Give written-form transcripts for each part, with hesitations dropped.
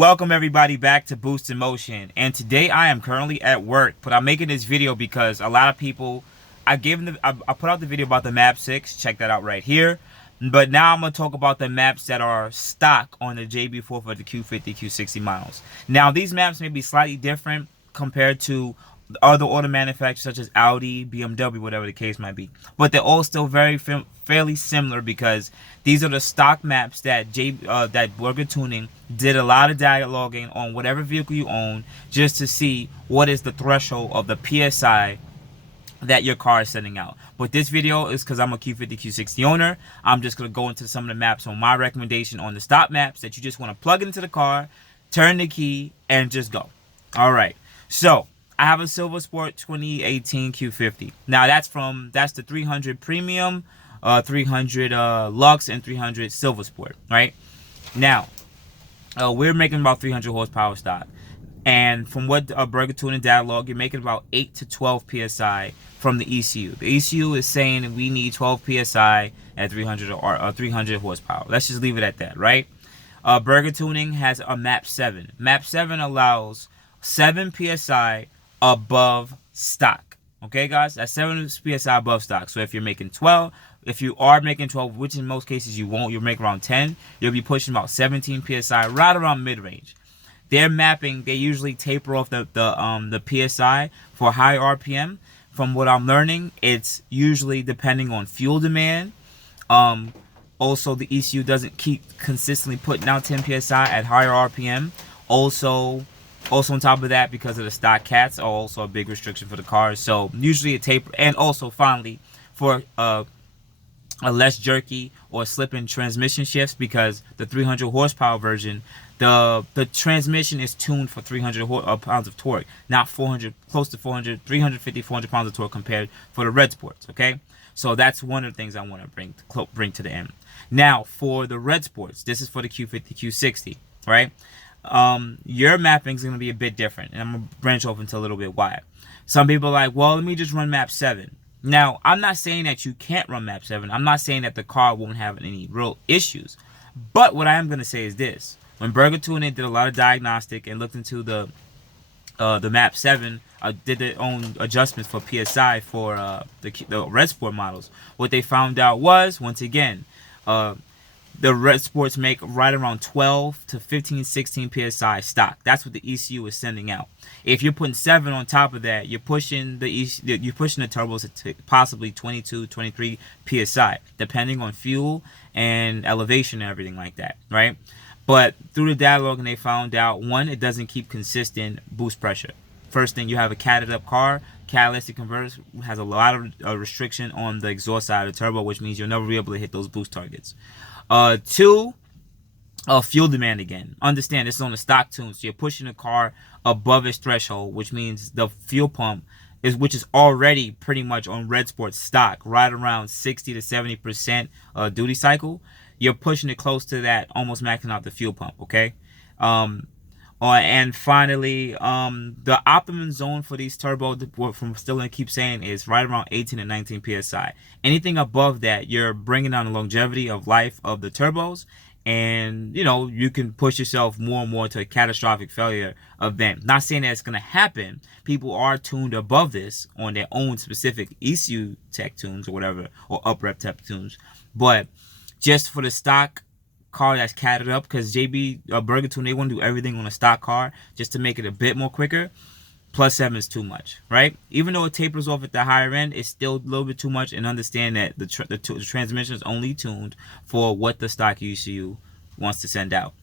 Welcome everybody back to Boost in Motion, and today I am currently at work, but I'm making this video because a lot of people, I put out the video about the map 6, check that out right here, but now I'm going to talk about the maps that are stock on the jb4 for the Q50, Q60 models. Now these maps may be slightly different compared to other auto manufacturers such as Audi, BMW, whatever the case might be, but they're all still fairly similar because these are the stock maps that that Burger Tuning did a lot of dialoguing on whatever vehicle you own, just to see what is the threshold of the PSI that your car is sending out. But this video is because I'm a Q50, Q60 owner. I'm just going to go into some of the maps on my recommendation on the stock maps that you just want to plug into the car, turn the key, and just go. All right, so I have a Silver Sport 2018 Q50. Now that's the 300 Premium, 300 Lux, and 300 Silver Sport, right? Now, we're making about 300 horsepower stock. And from what Burger Tuning dialogue, you're making about 8 to 12 PSI from the ECU. The ECU is saying we need 12 PSI at 300 horsepower. Let's just leave it at that, right? Burger Tuning has a map 7. Map 7 allows 7 PSI above stock. Okay, guys? That's 7 PSI above stock. So if you're making 12, if you are making 12, which in most cases you won't, you'll make around 10, you'll be pushing about 17 PSI, right around mid-range. They're mapping, they usually taper off the PSI for high RPM. From what I'm learning, it's usually depending on fuel demand. Also, the ECU doesn't keep consistently putting out 10 PSI at higher RPM. Also on top of that, because of the stock cats are also a big restriction for the cars. So usually a taper, and also finally for a less jerky or slipping transmission shifts, because the 300 horsepower version, the transmission is tuned for 300 pounds of torque, not 400, close to 400, 350, 400 pounds of torque compared for the red sports. Okay, so that's one of the things I want to bring to the end. Now for the red sports, this is for the Q50, Q60, right? Your mapping is going to be a bit different, and I'm going to branch off into a little bit why. Some people are like, well, let me just run map 7. Now, I'm not saying that you can't run map 7. I'm not saying that the car won't have any real issues. But what I am going to say is this. When Burger Tuning did a lot of diagnostic and looked into the map 7, did their own adjustments for PSI for the red sport models, what they found out was, once again, the red sports make right around 12 to 15, 16 PSI stock. That's what the ECU is sending out. If you're putting 7 on top of that, you're pushing the turbos to possibly 22, 23 PSI, depending on fuel and elevation and everything like that, right? But through the dialogue, and they found out, one, it doesn't keep consistent boost pressure. First thing, you have a catted up car. Catalytic converter has a lot of restriction on the exhaust side of the turbo, which means you'll never be able to hit those boost targets. 2, fuel demand again. Understand, this is on the stock tune, so you're pushing the car above its threshold, which means the fuel pump which is already pretty much on red sports stock, right around 60 to 70% duty cycle. You're pushing it close to that, almost maxing out the fuel pump. Okay. And finally, the optimum zone for these turbo, from STILLEN keep saying, is right around 18 to 19 PSI. Anything above that, you're bringing down the longevity of life of the turbos, and you can push yourself more and more to a catastrophic failure event. Not saying that it's going to happen. People are tuned above this on their own specific ECU tech tunes or whatever, or uprep tech tunes, but just for the stock car that's catted up, because Burger Tuning, they want to do everything on a stock car just to make it a bit more quicker. Plus 7 is too much, right? Even though it tapers off at the higher end, it's still a little bit too much. And understand that the transmission is only tuned for what the stock ECU wants to send out.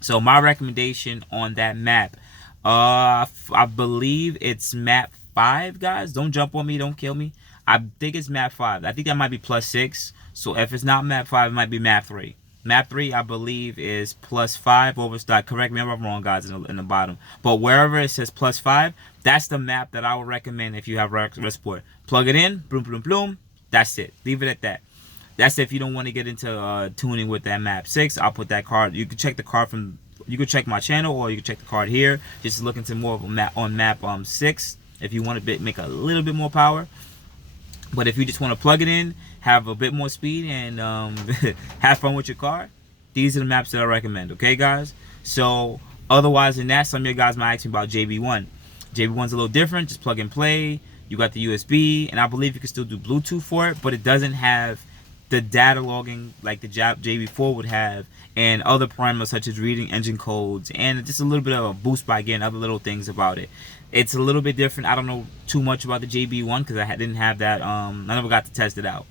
So my recommendation on that map, I believe it's map 5, guys. Don't jump on me, don't kill me. I think it's map 5. I think that might be plus 6. So if it's not map 5, it might be map 3. Map 3, I believe, is plus 5 over stock. Correct me if I'm wrong, guys, in the bottom. But wherever it says plus 5, that's the map that I would recommend if you have red sport. Plug it in, boom, boom, boom. That's it. Leave it at that. That's if you don't want to get into tuning with that map 6. I'll put that card. You can check the card from. You can check my channel, or you can check the card here. Just look into more of a map on map 6 if you want to make a little bit more power. But if you just want to plug it in, have a bit more speed, and have fun with your car, these are the maps that I recommend. Okay, guys? So Otherwise than that, some of you guys might ask me about JB1. JB1's a little different, just plug and play. You got the USB, and I believe you can still do Bluetooth for it, but it doesn't have the data logging like the JB4 would have, and other parameters such as reading engine codes, and just a little bit of a boost by getting other little things about it. It's a little bit different. I don't know too much about the JB1 because I didn't have that. I never got to test it out.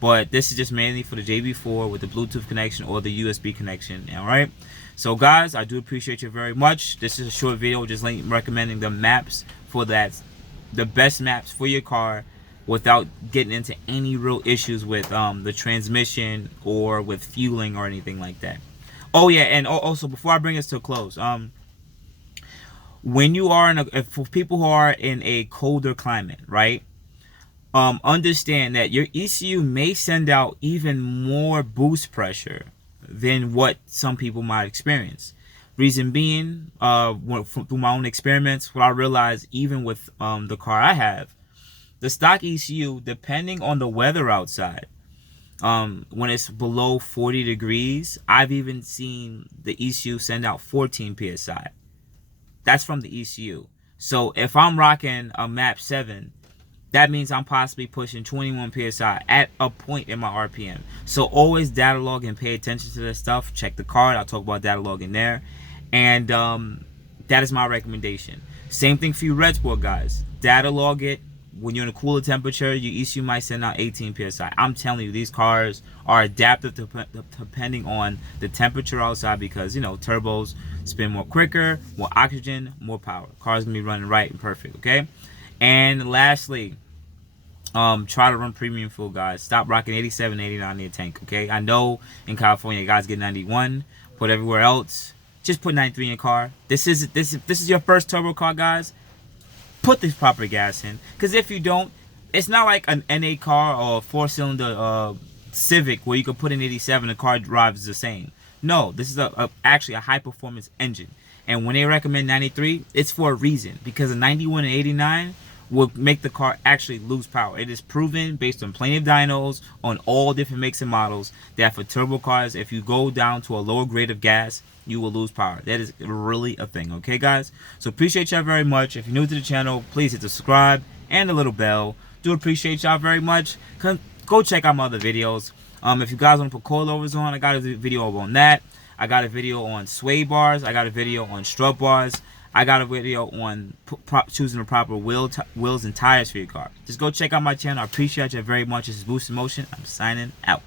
But this is just mainly for the JB4 with the Bluetooth connection or the USB connection. All right. So guys, I do appreciate you very much. This is a short video just recommending the maps for that, the best maps for your car, without getting into any real issues with the transmission or with fueling or anything like that. Oh yeah, and also before I bring this to a close, when you are for people who are in a colder climate, right? Understand that your ECU may send out even more boost pressure than what some people might experience. Reason being, through my own experiments, what I realized even with the car I have, the stock ECU, depending on the weather outside, when it's below 40 degrees, I've even seen the ECU send out 14 PSI. That's from the ECU. So if I'm rocking a map 7, that means I'm possibly pushing 21 PSI at a point in my RPM. So always data log and pay attention to this stuff. Check the card. I'll talk about data logging there. And that is my recommendation. Same thing for you red sport guys. Data log it. When you're in a cooler temperature, your ECU might send out 18 PSI. I'm telling you, these cars are adaptive depending on the temperature outside, because, you know, turbos spin more quicker, more oxygen, more power. Car's gonna be running right and perfect, okay? And lastly, try to run premium fuel, guys. Stop rocking 87, 89 in your tank, okay? I know in California, you guys get 91, but everywhere else, just put 93 in your car. This is your first turbo car, guys. Put this proper gas in, because if you don't, it's not like an NA car or a 4-cylinder Civic where you can put in 87, the car drives the same. No, this is actually a high performance engine, and when they recommend 93, it's for a reason, because a 91 and 89 will make the car actually lose power. It is proven based on plenty of dynos on all different makes and models that for turbo cars, if you go down to a lower grade of gas, you will lose power. That is really a thing, okay guys? So appreciate y'all very much. If you're new to the channel, please hit the subscribe and the little bell. Do appreciate y'all very much. Go check out my other videos. If you guys want to put coilovers on, I got a video on that. I got a video on sway bars. I got a video on strut bars. I got a video on choosing the proper wheels and tires for your car. Just go check out my channel. I appreciate you very much. This is Boost in Motion. I'm signing out.